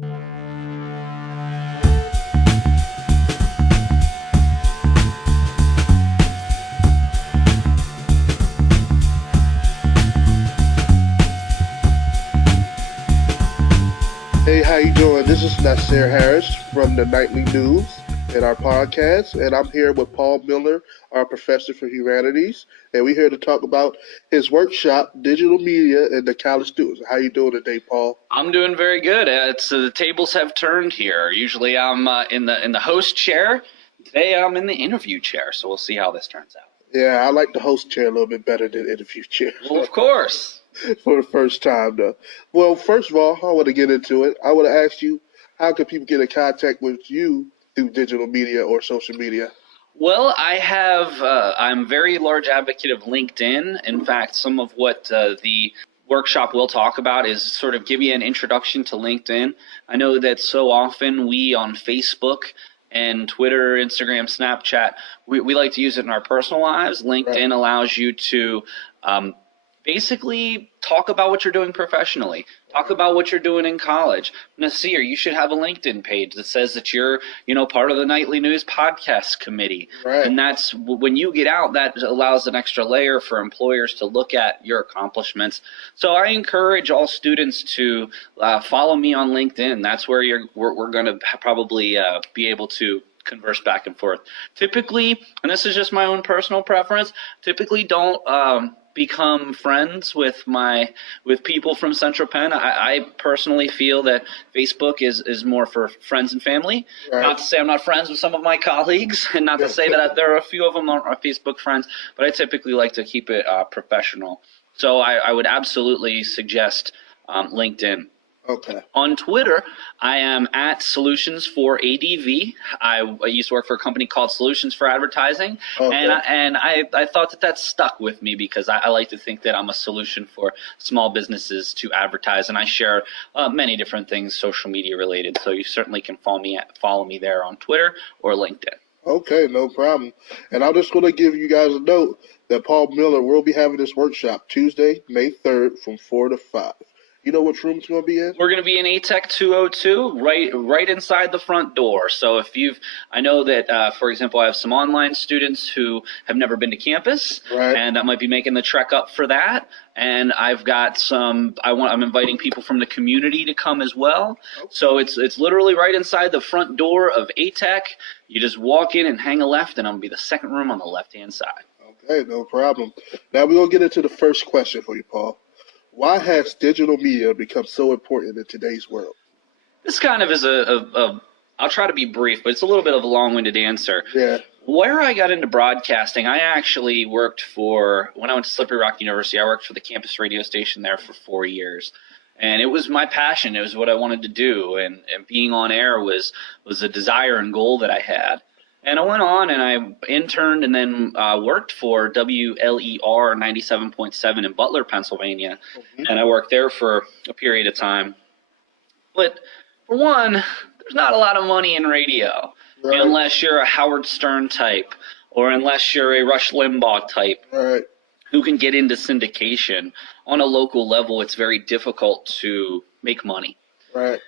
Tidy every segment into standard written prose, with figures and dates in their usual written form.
Hey, how you doing? This is Nasir Harris from the Nightly News and our podcast, and I'm here with Paul Miller, our professor for humanities, and we're here to talk about his workshop, Digital Media and the College Students. How you doing today, Paul? I'm doing very good. The tables have turned here. Usually I'm in the host chair. Today I'm in the interview chair, so we'll see how this turns out. Yeah, I like the host chair a little bit better than the interview chair. Well, of course. For the first time, though. Well, first of all, I want to get into it. I want to ask you, how can people get in contact with you through digital media or social media? Well, I'm a very large advocate of LinkedIn. In fact, some of what the workshop we'll talk about is sort of give you an introduction to LinkedIn. I know that so often we on Facebook and Twitter, Instagram, Snapchat, we like to use it in our personal lives. LinkedIn allows you to basically talk about what you're doing professionally. Talk about what you're doing in college. Nasir, you should have a LinkedIn page that says that you're, part of the Nightly News podcast committee. Right. And that's when you get out, that allows an extra layer for employers to look at your accomplishments. So I encourage all students to follow me on LinkedIn. That's where we're going to probably be able to converse back and forth. Typically, and this is just my own personal preference, typically don't become friends with people from Central Penn. I personally feel that Facebook is more for friends and family. Right. Not to say I'm not friends with some of my colleagues, and not to say that there are a few of them are Facebook friends, but I typically like to keep it professional. So I would absolutely suggest LinkedIn. Okay. On Twitter, I am at Solutions for ADV. I used to work for a company called Solutions for Advertising, and I thought that stuck with me because I like to think that I'm a solution for small businesses to advertise, and I share many different things social media related. So you certainly can follow me there on Twitter or LinkedIn. Okay, no problem. And I'm just going to give you guys a note that Paul Miller will be having this workshop Tuesday, May 3rd from 4 to 5. You know which room it's going to be in? We're going to be in ATEC 202, right inside the front door. So I know that, for example, I have some online students who have never been to campus, right, and that might be making the trek up for that. And I've got I'm inviting people from the community to come as well. Okay. So it's literally right inside the front door of ATEC. You just walk in and hang a left, and I'm going to be the second room on the left-hand side. Okay, no problem. Now we're going to get into the first question for you, Paul. Why has digital media become so important in today's world? This kind of is I'll try to be brief, but it's a little bit of a long-winded answer. Yeah. Where I got into broadcasting, I actually worked when I went to Slippery Rock University, I worked for the campus radio station there for 4 years. And it was my passion. It was what I wanted to do. And being on air was a desire and goal that I had. And I went on and I interned and then worked for WLER 97.7 in Butler, Pennsylvania. Mm-hmm. And I worked there for a period of time. But for one, there's not a lot of money in radio, right, unless you're a Howard Stern type or unless you're a Rush Limbaugh type, right, who can get into syndication. On a local level, it's very difficult to make money. Right.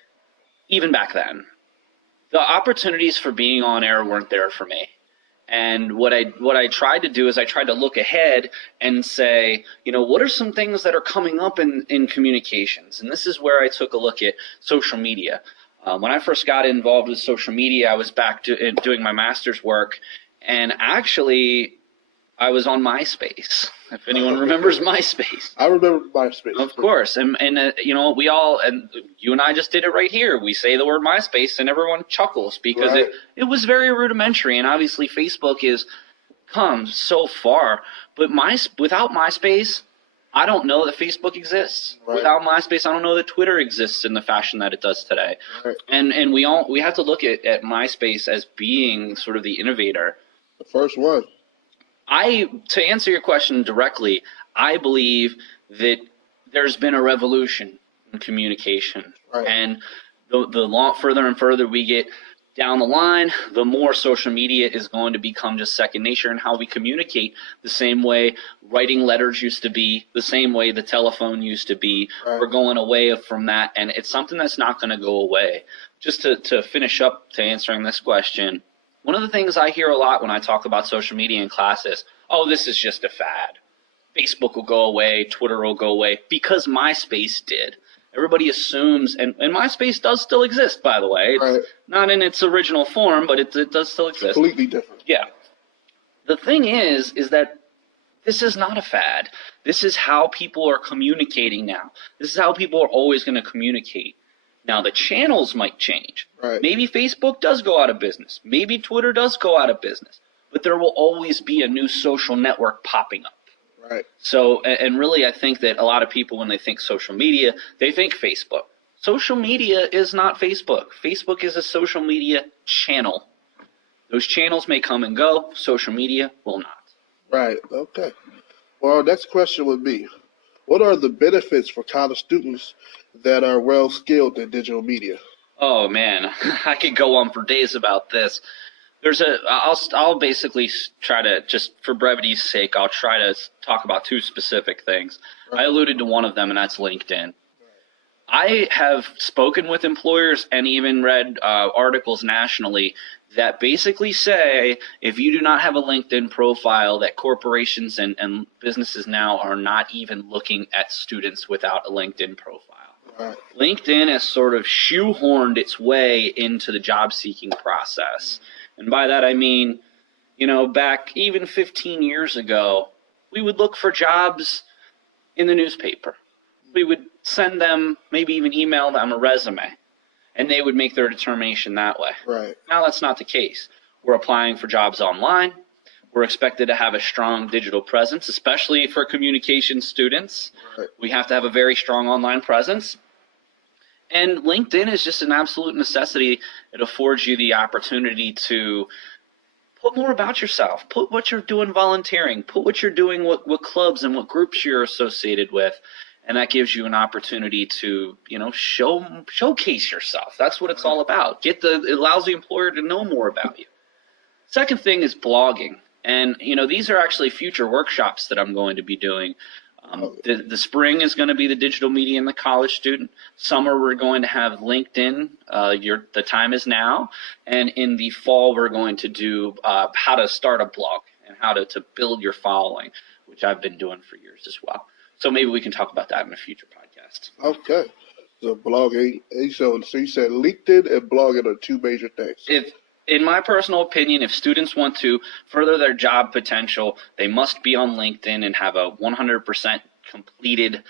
Even back then. The opportunities for being on air weren't there for me. And what I tried to do is I tried to look ahead and say, what are some things that are coming up in communications? And this is where I took a look at social media. When I first got involved with social media, I was back doing my master's work, and actually I was on MySpace. If anyone remembers MySpace. I remember MySpace. Of course. And we all, and you and I just did it right here. We say the word MySpace and everyone chuckles because right, it was very rudimentary. And obviously Facebook has come so far. But without MySpace, I don't know that Facebook exists. Right. Without MySpace, I don't know that Twitter exists in the fashion that it does today. Right. And we have to look at MySpace as being sort of the innovator. The first one. To answer your question directly, I believe that there's been a revolution in communication. Right. And the further and further we get down the line, the more social media is going to become just second nature in how we communicate, the same way writing letters used to be, the same way the telephone used to be. Right. We're going away from that, and it's something that's not going to go away. Just to finish up to answering this question, one of the things I hear a lot when I talk about social media in class is, oh, this is just a fad. Facebook will go away, Twitter will go away, because MySpace did. Everybody assumes, and MySpace does still exist, by the way. It's Right. not in its original form, but it does still exist. Completely different. Yeah. The thing is that this is not a fad. This is how people are communicating now. This is how people are always going to communicate. Now, the channels might change. Right. Maybe Facebook does go out of business. Maybe Twitter does go out of business. But there will always be a new social network popping up. Right. So, and really, I think that a lot of people, when they think social media, they think Facebook. Social media is not Facebook. Facebook is a social media channel. Those channels may come and go. Social media will not. Right. Okay. Well, our next question would be, what are the benefits for college students that are well skilled in digital media? Oh man, I could go on for days about this. I'll basically try to, just for brevity's sake, I'll try to talk about two specific things. I alluded to one of them, and that's LinkedIn. I have spoken with employers and even read articles nationally that basically say if you do not have a LinkedIn profile, that corporations and businesses now are not even looking at students without a LinkedIn profile. Right. LinkedIn has sort of shoehorned its way into the job-seeking process. And by that I mean, back even 15 years ago, we would look for jobs in the newspaper. We would send them, maybe even email them a resume, and they would make their determination that way. Right. Now that's not the case. We're applying for jobs online. We're expected to have a strong digital presence, especially for communication students. Right. We have to have a very strong online presence. And LinkedIn is just an absolute necessity. It affords you the opportunity to put more about yourself, put what you're doing volunteering, put what you're doing, what clubs and what groups you're associated with. And that gives you an opportunity to, showcase yourself. That's what it's all about. It allows the employer to know more about you. Second thing is blogging. And, these are actually future workshops that I'm going to be doing. The spring is going to be the digital media and the college student. Summer, we're going to have LinkedIn. The time is now. And in the fall, we're going to do how to start a blog and how to build your following, which I've been doing for years as well. So maybe we can talk about that in a future podcast. Okay. So blogging. So you said LinkedIn and blogging are two major things. In my personal opinion, if students want to further their job potential, they must be on LinkedIn and have a 100% completed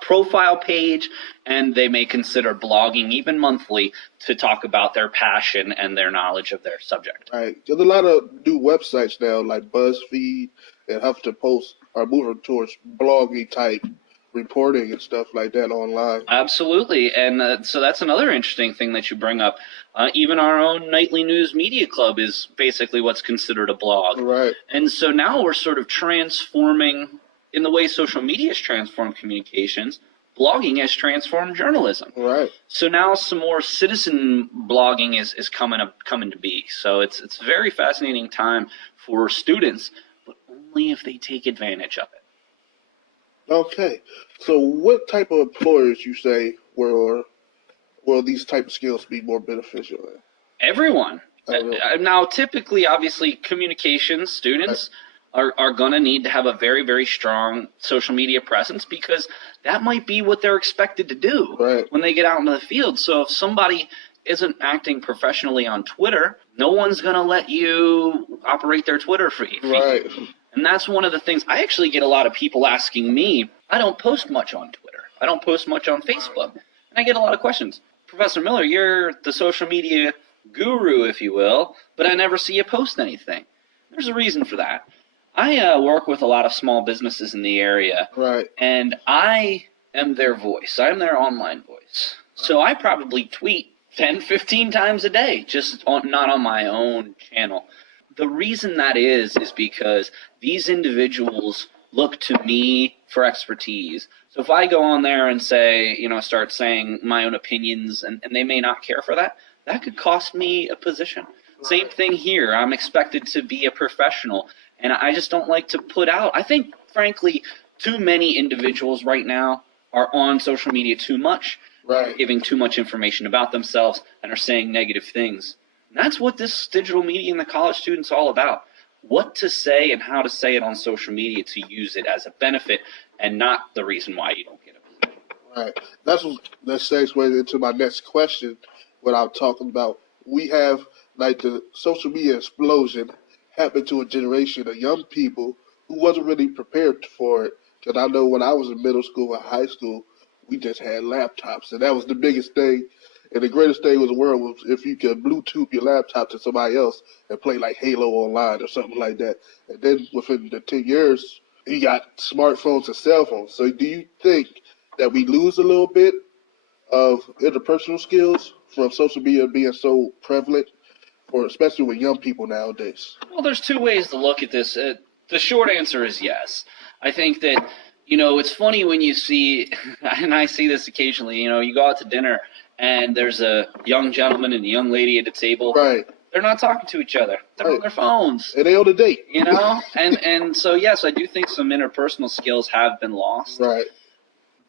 profile page, and they may consider blogging even monthly to talk about their passion and their knowledge of their subject. Right. There's a lot of new websites now, like BuzzFeed and HuffPost are moving towards blogging type reporting and stuff like that online. Absolutely. And so that's another interesting thing that you bring up. Even our own nightly news media club is basically what's considered a blog. Right. And so now we're sort of transforming, in the way social media has transformed communications, blogging has transformed journalism. Right. So now some more citizen blogging is coming to be. So it's a very fascinating time for students, but only if they take advantage of it. Okay. So what type of employers you say will these type of skills be more beneficial in? Everyone. Now, typically, obviously, communications students are going to need to have a very, very strong social media presence because that might be what they're expected to do when they get out into the field. So if somebody isn't acting professionally on Twitter, no one's going to let you operate their Twitter feed. Right. And that's one of the things. I actually get a lot of people asking me, I don't post much on Twitter. I don't post much on Facebook. And I get a lot of questions. Professor Miller, you're the social media guru, if you will, but I never see you post anything. There's a reason for that. I work with a lot of small businesses in the area, and I am their voice. I'm their online voice. So I probably tweet 10, 15 times a day, not on my own channel. The reason that is because these individuals look to me for expertise. So if I go on there and say, start saying my own opinions, and they may not care for that, that could cost me a position. Same thing here. I'm expected to be a professional, and I just don't like to put out. I think, frankly, too many individuals right now are on social media too much, Right. giving too much information about themselves, and are saying negative things. And that's what this digital media and the college student's all about. What to say and how to say it on social media to use it as a benefit and not the reason why you don't get it. Right. That segues into my next question, what I'm talking about. We have like the social media explosion happened to a generation of young people who wasn't really prepared for it. Because I know when I was in middle school and high school, we just had laptops, and that was the biggest thing. And the greatest thing in the world was if you could Bluetooth your laptop to somebody else and play like Halo online or something like that. And then within the 10 years, you got smartphones and cell phones. So do you think that we lose a little bit of interpersonal skills from social media being so prevalent, or especially with young people nowadays? Well, there's two ways to look at this. The short answer is yes. I think that, it's funny when you see, and I see this occasionally, you go out to dinner and there's a young gentleman and a young lady at the table. Right. They're not talking to each other. They're on their phones. And they on a date. And so, yes, I do think some interpersonal skills have been lost. Right.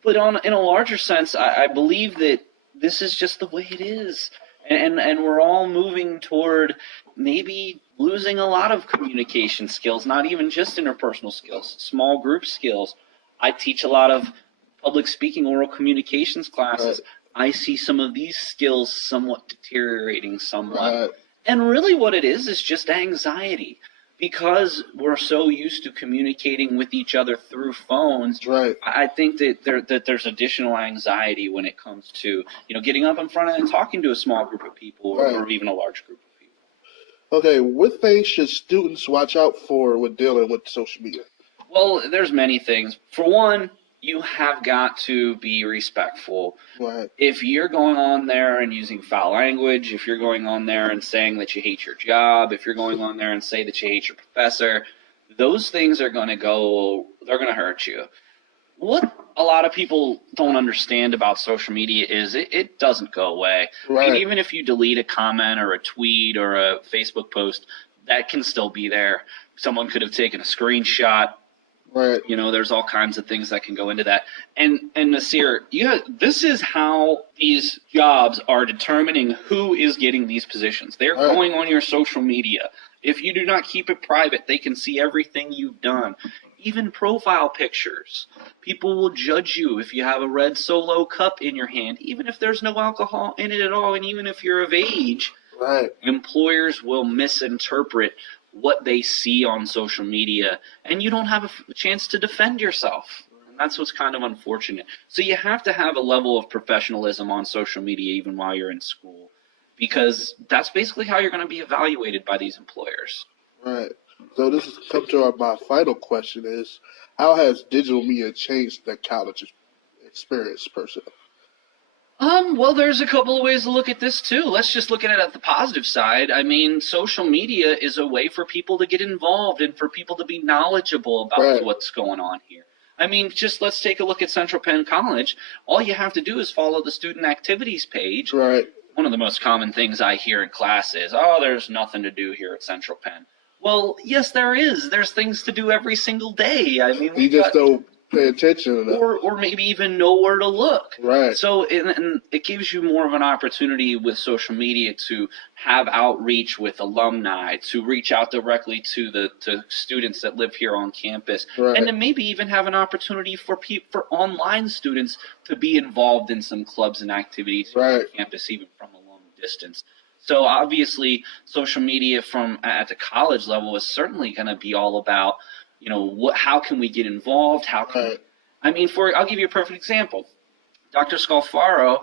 But in a larger sense, I believe that this is just the way it is. And we're all moving toward maybe losing a lot of communication skills, not even just interpersonal skills, small group skills. I teach a lot of public speaking, oral communications classes. Right. I see some of these skills somewhat deteriorating somewhat. Right. And really what it is just anxiety. Because we're so used to communicating with each other through phones, right. I think that there's additional anxiety when it comes to getting up in front and talking to a small group of people or even a large group of people. Okay, what things should students watch out for when dealing with social media? Well, there's many things. For one, you have got to be respectful. Right. If you're going on there and using foul language, if you're going on there and saying that you hate your job, if you're going on there and say that you hate your professor, those things are going to they're going to hurt you. What a lot of people don't understand about social media is it doesn't go away. Right. I mean, even if you delete a comment or a tweet or a Facebook post, that can still be there. Someone could have taken a screenshot. Right. There's all kinds of things that can go into that. And Nasir, this is how these jobs are determining who is getting these positions. They're going on your social media. If you do not keep it private, they can see everything you've done. Even profile pictures. People will judge you if you have a red Solo cup in your hand, even if there's no alcohol in it at all, and even if you're of age. Right. Employers will misinterpret what they see on social media, and you don't have a chance to defend yourself. And that's what's kind of unfortunate. So you have to have a level of professionalism on social media even while you're in school, because that's basically how you're going to be evaluated by these employers. Right. So this has come to my final question is, how has digital media changed the college experience per se? Well, there's a couple of ways to look at this, too. Let's just look at it at the positive side. I mean, social media is a way for people to get involved and for people to be knowledgeable about what's going on here. I mean, just let's take a look at Central Penn College. All you have to do is follow the student activities page. Right. One of the most common things I hear in class is, there's nothing to do here at Central Penn. Well, yes, there is. There's things to do every single day. I mean, you just don't pay attention to that. Or maybe even know where to look. Right. So and it gives you more of an opportunity with social media to have outreach with alumni, to reach out directly to students that live here on campus, and to maybe even have an opportunity for online students to be involved in some clubs and activities on campus, even from a long distance. So obviously, social media at the college level is certainly going to be all about, how can we get involved? How can I'll give you a perfect example. Dr. Scalfaro,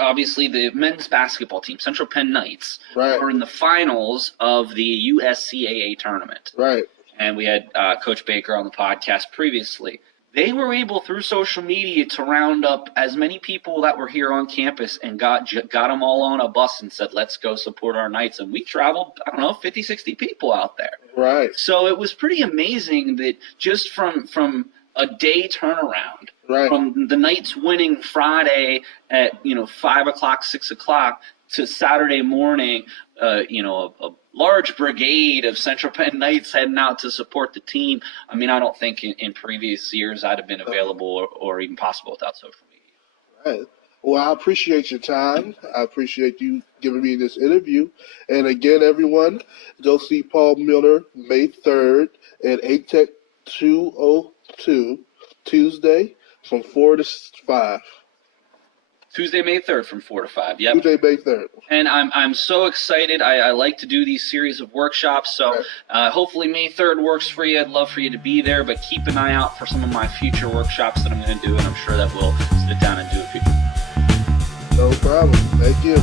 obviously the men's basketball team, Central Penn Knights, were in the finals of the USCAA tournament. Right. And we had Coach Baker on the podcast previously. They were able, through social media, to round up as many people that were here on campus and got them all on a bus and said, let's go support our Knights. And we traveled, 50, 60 people out there. Right. So it was pretty amazing that just from a day turnaround, Right. From the Knights winning Friday at 5 o'clock, 6 o'clock to Saturday morning, a large brigade of Central Penn Knights heading out to support the team. I mean, I don't think in previous years I'd have been available or even possible without social media. Right. Well, I appreciate your time. I appreciate you giving me this interview. And again, everyone, go see Paul Miller May 3rd at ATEC 202, Tuesday from 4 to 5. Tuesday, May 3rd from 4 to 5. Yep. Tuesday, May 3rd. And I'm so excited. I like to do these series of workshops, so hopefully May 3rd works for you. I'd love for you to be there, but keep an eye out for some of my future workshops that I'm going to do, and I'm sure that we'll sit down and do a few. No problem. Thank you.